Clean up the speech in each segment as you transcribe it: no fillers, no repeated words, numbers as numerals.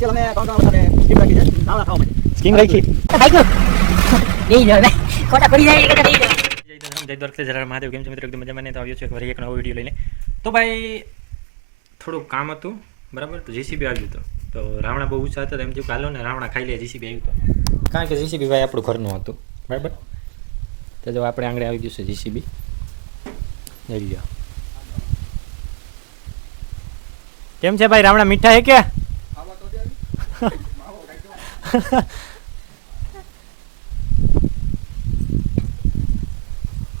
Scheme રાખી ખોટા પડી જાય કે જય દ્વારકા જરા મહાદેવ. કેમ છે મિત્રો? એકદમ મજામાં. તો આવ્યો છે ફરી એક નવો વિડીયો લઈને. તો ભાઈ થોડુંક કામ હતું બરાબર, તો જીસીબી આવ્યું હતું. તો રાવણા બહુ ઊંચા હતા, એમ થયું કે હાલો ને રાવણા ખાઈ લે. જીસીબી આવ્યું હતું કારણ કે જીસીબી ભાઈ આપણું ઘરનું હતું બરાબર. તો જો આપણે આંગળે આવી ગયું છે જીસીબી, લઈ લ્યો. કેમ છે ભાઈ રાવણા? મીઠા હે કે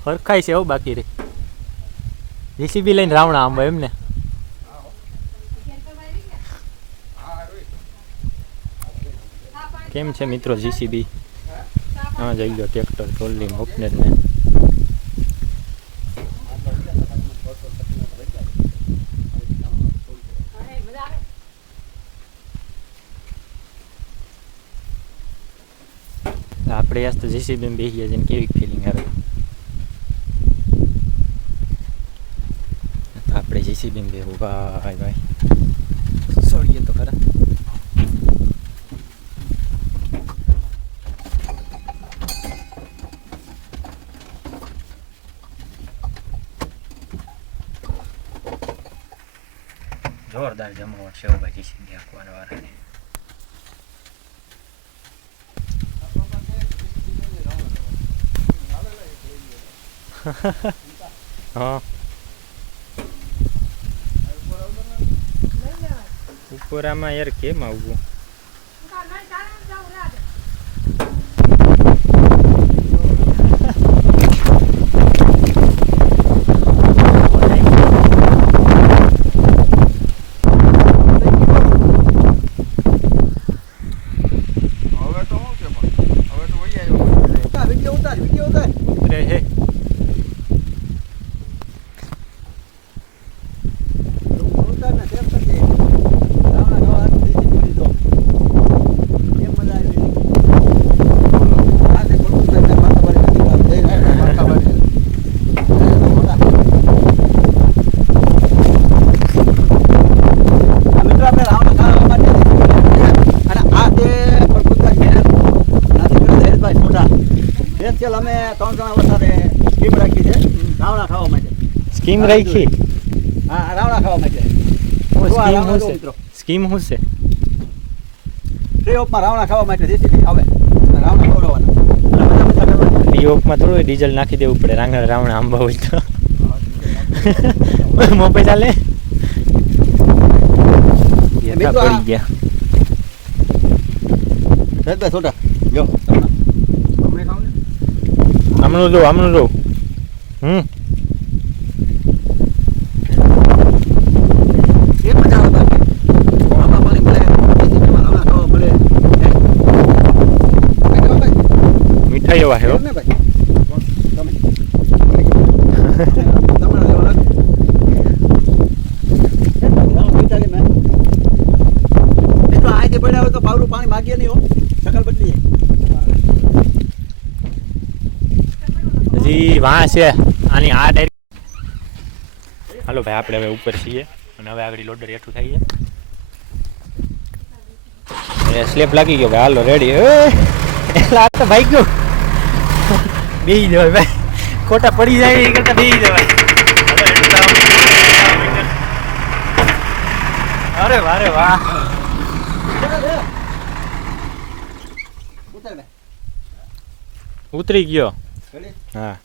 હરખાય છે એવું બાકી રે. જીસીબી લઈને રાવણા આંબા એમ ને. કેમ છે મિત્રો જીસીબી? હા જઈ લો ટ્રેક્ટર ટ્રોલી ઓપનર ને. આપણે આજ તો જીસીબી બેસી ગયા છે ને કેવી ફિલિંગ આવે. આપણે જીસીબી બેહું ભાઈ ભાઈ સોરીએ તો ખરા. જોરદાર જમાવટ છે ભાઈ જીસીબી આખવાના વાળાને. હા ઉપર આમાં યાર કેમ આવવું? અમે 3 જણા વધારે સ્કીમ રાખી છે રાવણા ખાવા માટે. સ્કીમ રાખી? હા રાવણા ખાવા માટે. સ્કીમ શું છે? ફ્રી ઓફમાં રાવણા ખાવા માટે જીસીબી આવે. રાવણા ખવડાવવાના. ફ્રી ઓફમાં થોડું ડીઝલ નાખી દેવું પડે રાવણા આંબા હોય તો. મોબાઈલ ચાલે પડી ગયા. છોટા જો આમનું જો એ મજા આવે બાકી ખાવા મળે. મીઠાઈ એવા હે ને ભાઈ તમે તો પાવરું પાણી માગીએ નહીં હો, શકલ બદલીએ. હજી વાં છે આની આ ડાયરેક્ટ. હાલો ભાઈ આપણે હવે ઉપર છીએ અને હવે આગળ લોડર હેઠું થાય છે. સ્લેપ લાગી ગયો ભાઈ. હાલો રેડી. એટલે આ તો ભાઈ ગયો બેસી જવાય ભાઈ, ખોટા પડી જાય એ કરતા બેસી જવાય. અરે વારે વાહ ઉતરી ગયો. હા